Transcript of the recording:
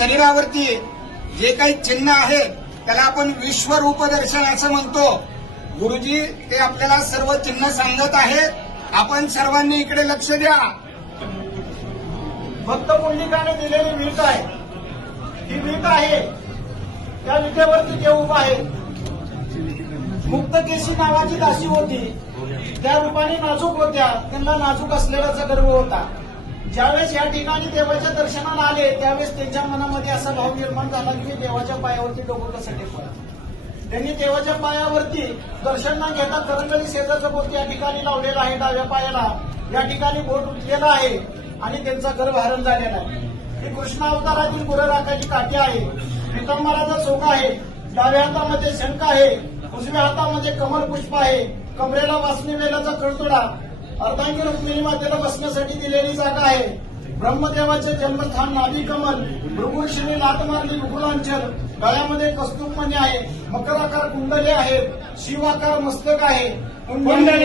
शरीरावरती जे काही चिन्ह आहे त्याला आपण विश्वरूप दर्शन असं म्हणतो. गुरुजी ते आपल्याला सर्व चिन्ह सांगत आहेत. आपण सर्वांनी इकडे लक्ष द्या. भक्त पुंडलिकाने दिलेली वीट आहे, ही वीट आहे. त्या विटेवरती देव उभा आहे. मुक्तकेशी नावाची दासी होती, त्या रूपाने नाजूक होत्या, त्यांना नाजूक असलेलाचा गर्व होता. ज्यावेळेस या ठिकाणी देवाच्या दर्शनाला आले त्यावेळेस त्यांच्या मनामध्ये असा भाव निर्माण झाला की देवाच्या पायावरती डोकं कसं टेकवायचं. त्यांनी देवाच्या पायावरती दर्शन न घेता करंगळी शेजारचं बोट या ठिकाणी लावलेलं आहे. डाव्या पायाला या ठिकाणी बोट उठलेलं आहे आणि त्यांचा गर्भधारण झालेला आहे. ही कृष्ण अवतारातील गुरराखाची काठी आहे. पितांबराचा चोख आहे. डाव्या हातामध्ये शंख आहे, उजव्या हातामध्ये कमल पुष्प आहे. कमरेला वासनी वेलाचा कळतोडा, अर्धांगी रुक्मिणी मातेला बसण्यासाठी दिलेली जागा आहे. ब्रह्मदेवाचे जन्मस्थान नाभी कमल, भृगुर्षिणी लात मारली मुकुलांचल, गळ्यामध्ये कस्तूरमणी आहे. मकराकार कुंडले आहेत. शिवाकार मस्तक आहे. कुंडली